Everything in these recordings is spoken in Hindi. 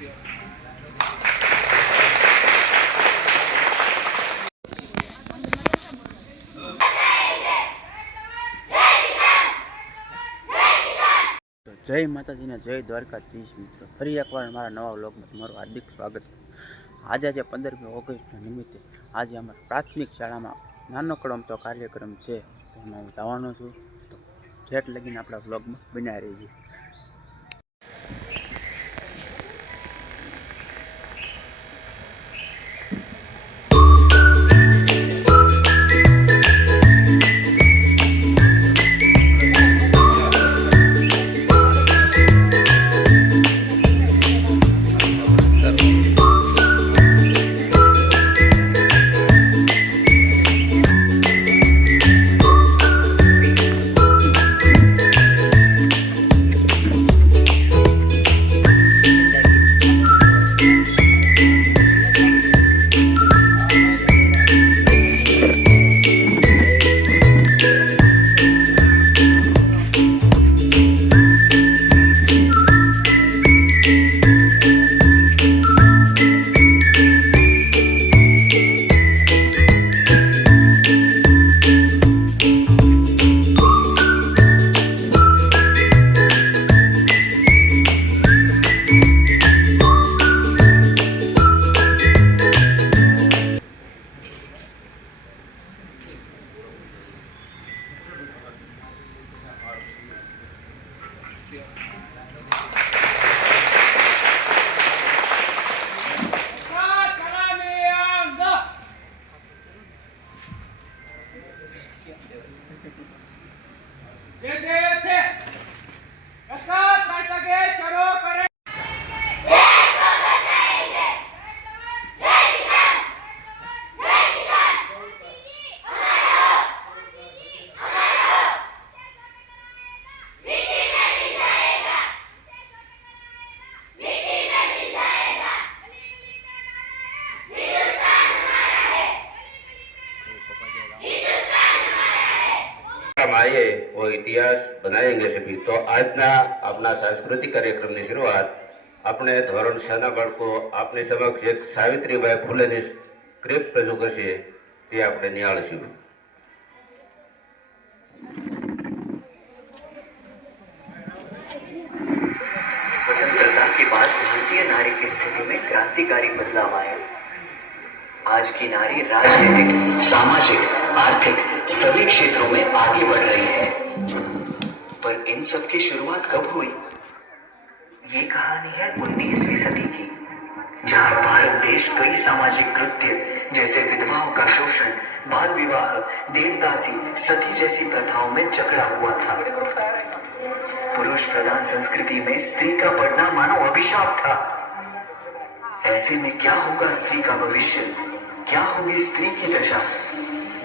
જય માતાજી ને જય દ્વારકાધીશ મિત્રો, ફરી એકવાર મારા નવા વ્લોગમાં તમારું હાર્દિક સ્વાગત. આજે 15મી ઓગસ્ટના નિમિત્તે આજે અમારા પ્રાથમિક શાળામાં નાનકડો અમથો કાર્યક્રમ છે, તો હું જવાનો છું. તો ઠેઠ લગીને આપણા વ્લોગમાં બનાવી રહીએ. आए वो इतिहास बनाएंगे सभी। तो आज ना अपना सांस्कृतिक कार्यक्रम की शुरुआत अपने धोरण 6 बाळको आपने समक्ष एक सावित्रीबाई फुलेनी स्क्रिप्ट रजू करशे ते आपणे निहाळीશું। स्वतंत्रता के बाद भारतीय नारी की स्थिति में क्रांतिकारी बदलाव आया। आज की नारी राजनीतिक, सामाजिक, आर्थिक सभी क्षेत्रों में आगे बढ़ रही है। पर इन सब की शुरुआत कब हुई? ये कहानी है 19वीं सदी की, जहां भारत देश कई सामाजिक कृत्य जैसे विधवाओं का शोषण, बाल विवाह, देवदासी, सती जैसी प्रथाओं में जकड़ा हुआ था। पुरुष प्रधान संस्कृति में स्त्री का बढ़ना मानो अभिशाप था। ऐसे में क्या होगा स्त्री का भविष्य, क्या होगी स्त्री की दशा,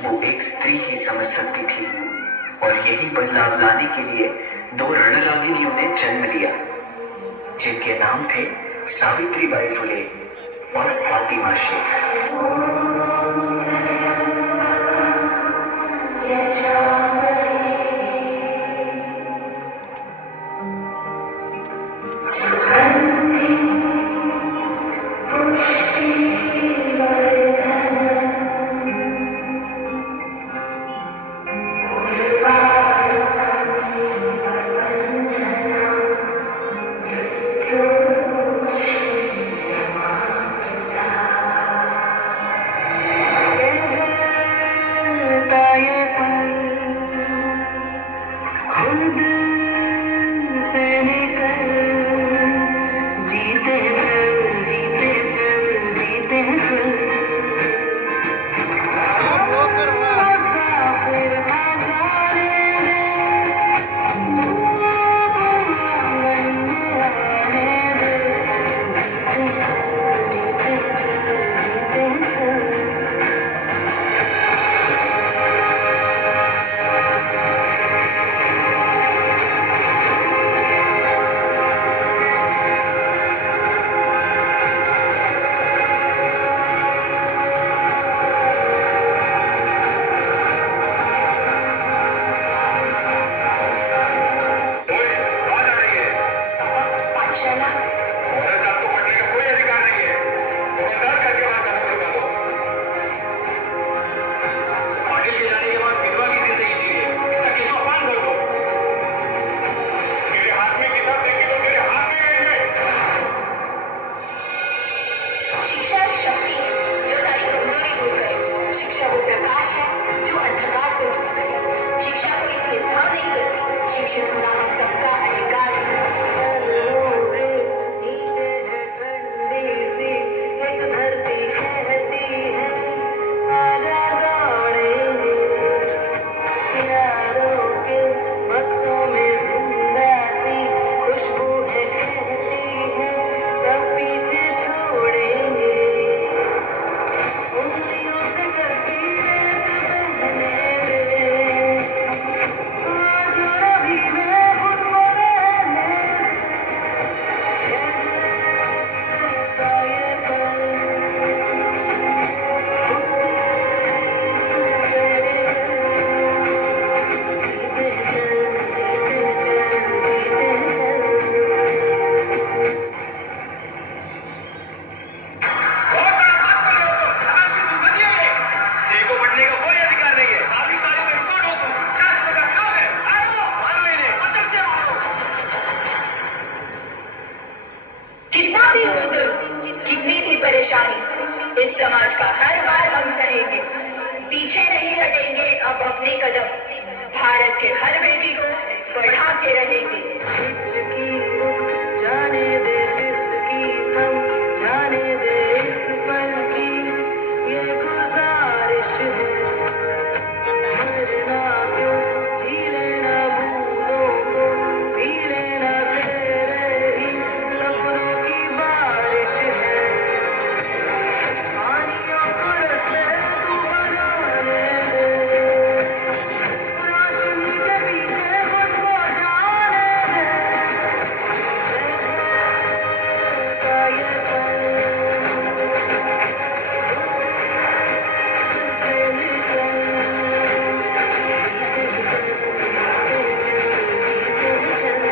वो एक स्त्री ही समझ सकती थी। और यही बदलाव लाने के लिए दो रणरागिनियों ने जन्म लिया, जिनके नाम थे सावित्रीबाई फुले और फातिमा शेख। कितना भी हो जुल्म, कितनी भी परेशानी, इस समाज का हर बार हम सहेंगे, पीछे नहीं हटेंगे अब अपने कदम, भारत के हर बेटी को बढ़ा के रहेंगे। जाने दे सिसकी थम, जाने दे इस पल की ये गुजारिश है, मरना क्यों, जी लेना बूंदों को, पी लेना तेरे ही सपनों की बारिश है, पानियों को रस्ते तू बनाने दे, रोशनी के पीछे खुद को जाने दे, का ये पल से निकल, जीते ही चल, जीते ही चल।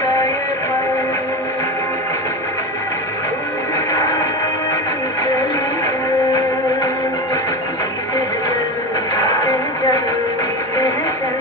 का ये पल से निकल, जीते हैं चल, जीते हैं चल, जीते हैं चल।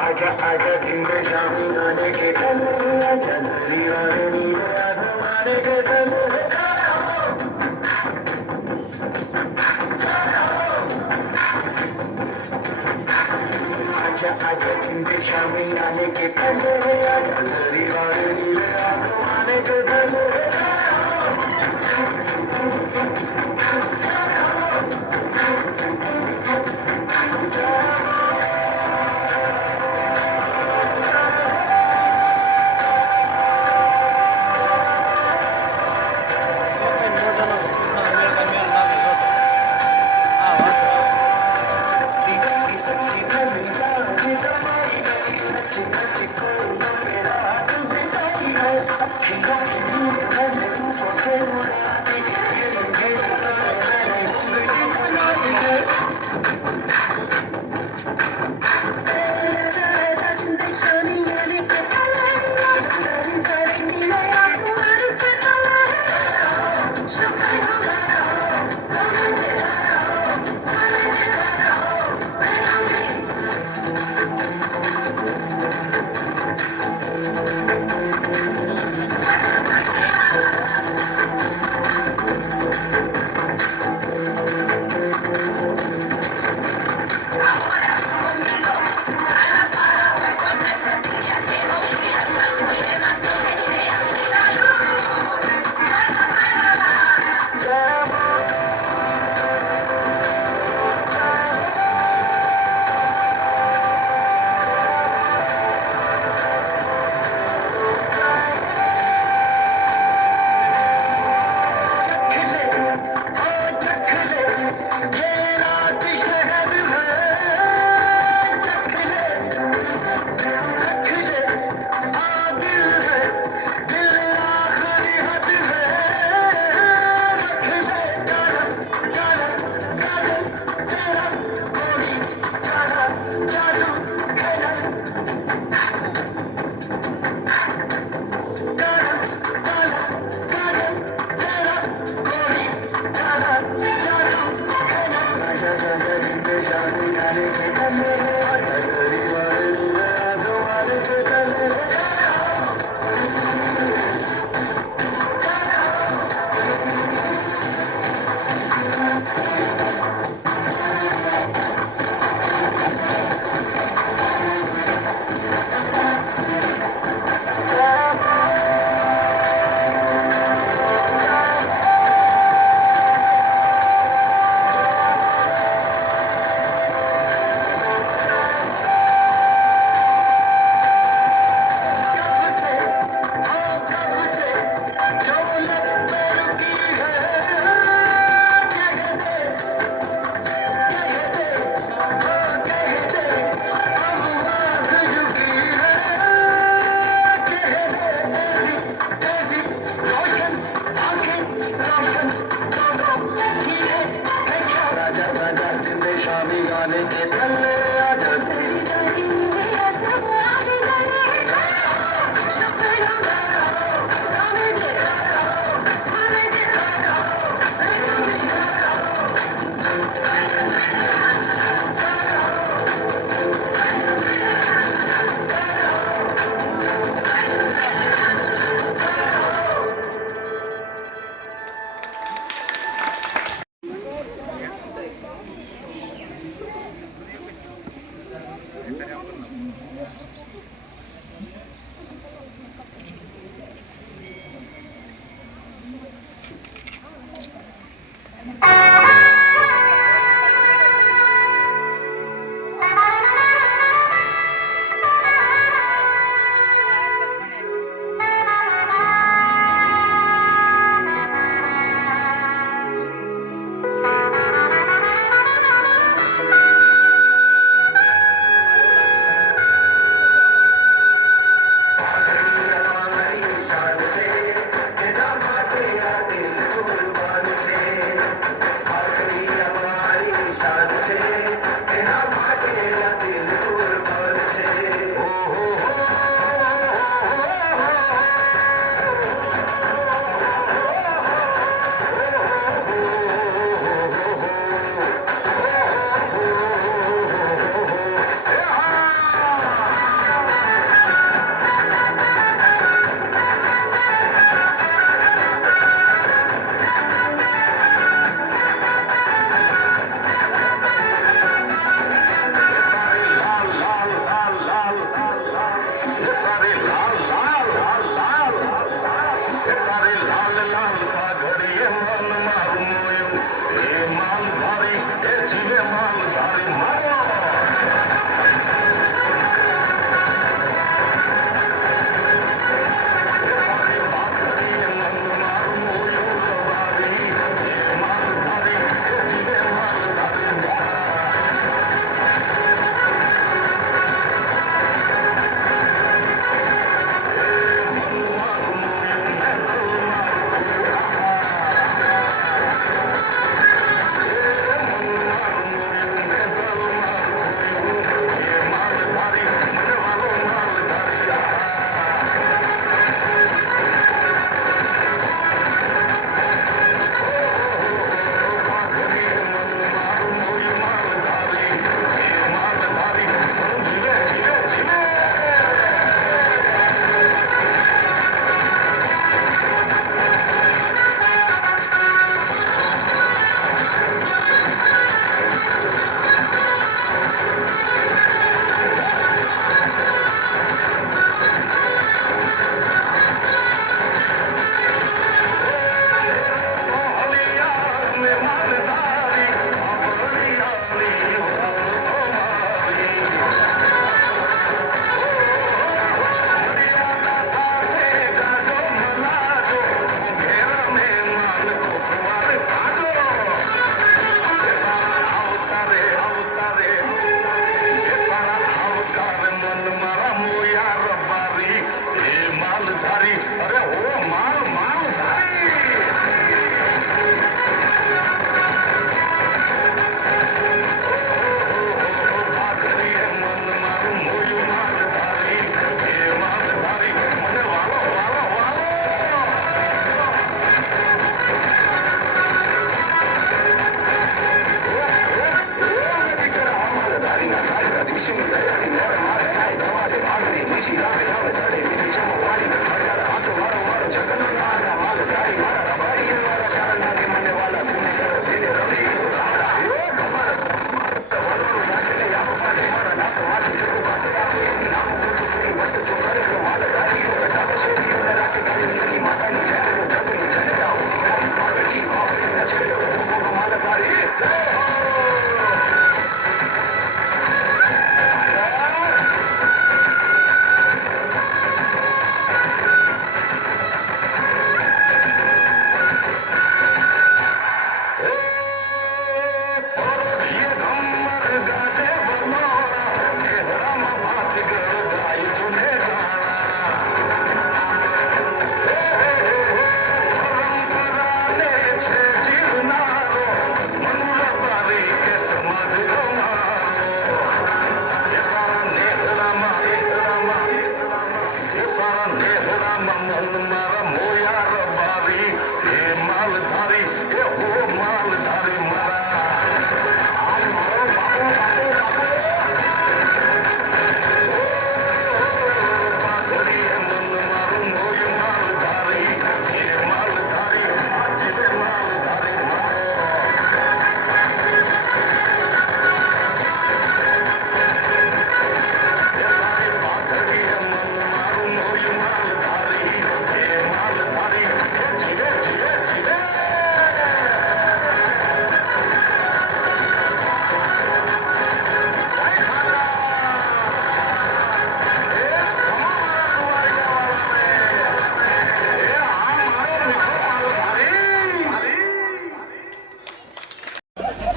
आजा आजा जिंदे शामी आने के कल, आजा जरी वाले नीले आसमाने के कल, आजा आजा जिंदे शामी आने के कल, आजा जरी वाले नीले आसमाने के कल, की सच्ची गली जाने कमाई गई, नच नच कोई न मेरा दिल जाई है, अखियों की नींद मैंने तुझको से उड़ा दी, गिर गिर कर मैंने जिंदगी बनाई है।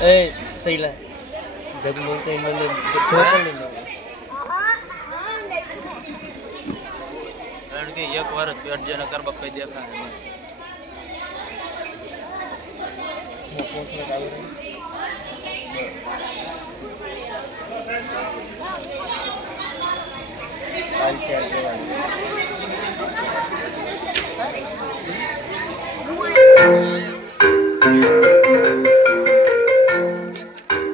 ए सही ला जब बोलते हैं मतलब ठोकर नहीं लेंगे કારણ કે એક વાર જ પેટ જેને કરવા કઈ દેખાય નહીં. वो कौन सा डाल रहे हैं फाइल शेयर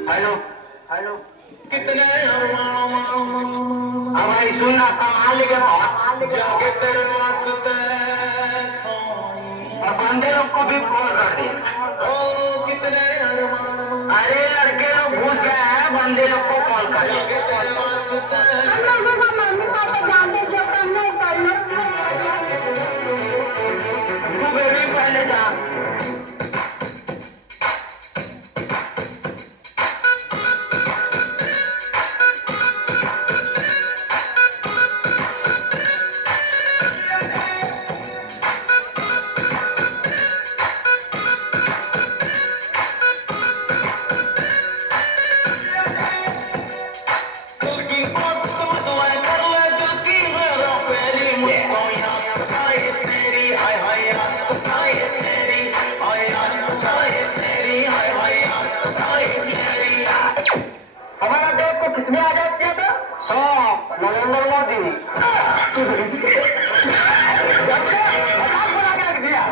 हेलो हेलो कितने हमारी सुनना संभाल के जाके तेरे वास्ते और बंदे लोग को भी कॉल कर दे ओ कितने अरे लड़के लोग घुस गए हैं बंदे लोग को कॉल कर दे हम लोगों को मम्मी पापा जानते जो करना है कर लो तू बेबी पहले जा हमारा देश को किसने आजाद किया था? नरेंद्र मोदी। मजाक बना के रख दिया।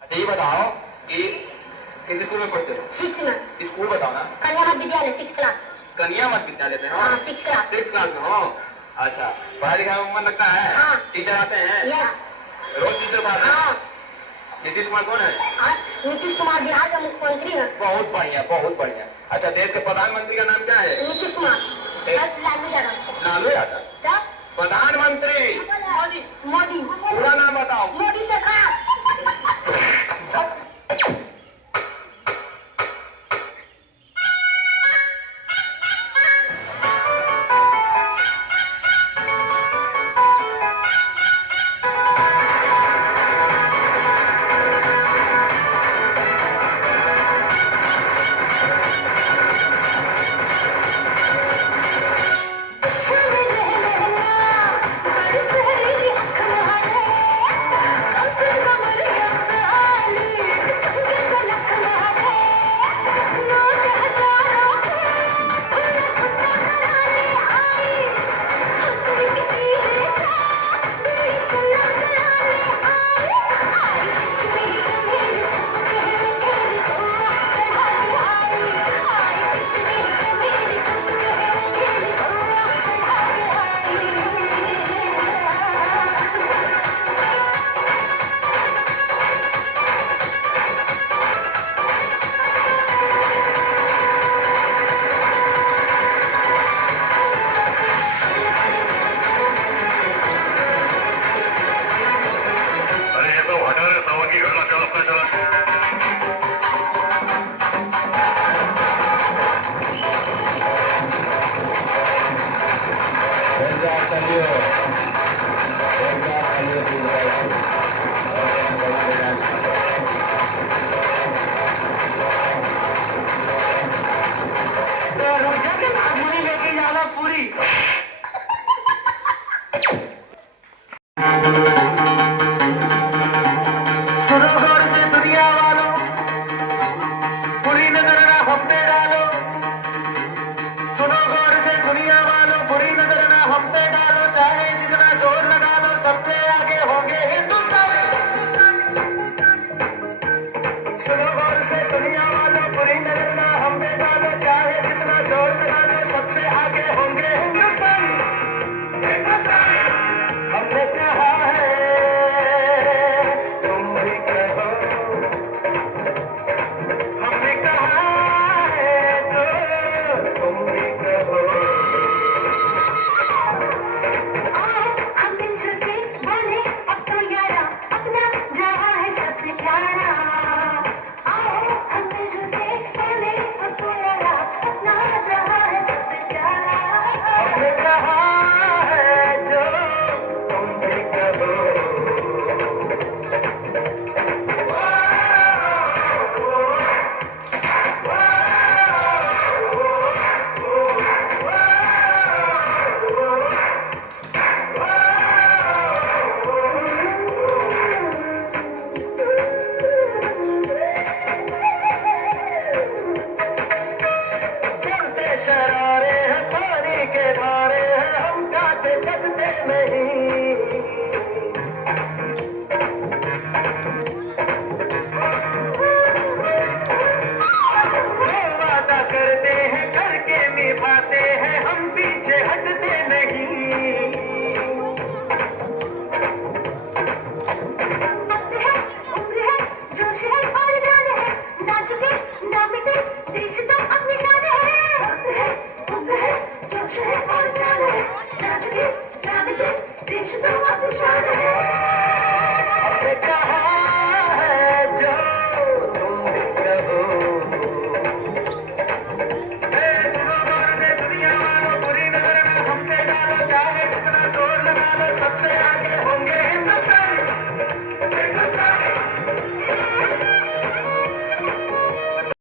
ये बताओ कि किस स्कूल में पढ़ते हो? सिक्स में स्कूल बताओ ना। कन्या मध्य विद्यालय 6 क्लास कन्या मत विद्यालय में हो? हाँ 6 क्लास 6 क्लास में हो? अच्छा, पढ़ाई लिखाई में मन लगता है? हाँ। टीचर आते हैं? यस रोज टीचर आते हैं? हाँ नीतीश कुमार कौन है? नीतीश कुमार बिहार के मुख्यमंत्री हैं बहुत बढ़िया, बहुत बढ़िया। अच्छा, देश के प्रधानमंत्री का नाम क्या है? नीतीश कुमार लालू यादव लालू यादव। क्या प्रधानमंत्री मोदी पूरा नाम बताओ। मोदी सरकार सुनो गौर से दुनिया वालों, बुरी नजर ना हम पे डालो। सुनो गौर से दुनिया वालों, बुरी नजर ना हम पे डालो। चाहे जितना जोर लगा लो, सबसे आगे होंगे हिंदुस्तानी। सुनो गौर से दुनिया वालों, बुरी नजर ना हम पे डालो। चाहे जितना जोर लगा लो, सबसे आगे होंगे हिंदुस्तानी। हिंदुस्तानी हमने कहा है, तुम भी कहो। हमने कहा है जो तुम भी कहो। आओ हम मिलजुल के बोले अब तो यारा, अपना जहां है सबसे प्यारा। आओ हम मिलजुल के बोले अब तो यारा, अपना जहां है सबसे प्यारा। हमने कहा है जो तुम भी कहो। चलते शरारे हैं, पानी के धारे हैं, हम जाते कटते नहीं। जो वादा करते हैं करके निभाते हैं, हम पीछे हटते नहीं। वक्त है, उम्र है, जोश है और जान है, ना झुके ना मिटे, देश तो अपनी शान है। वक्त है, उम्र है, जोश है और जान है, ना झुके ना मिटे, देश तो अपनी शान है।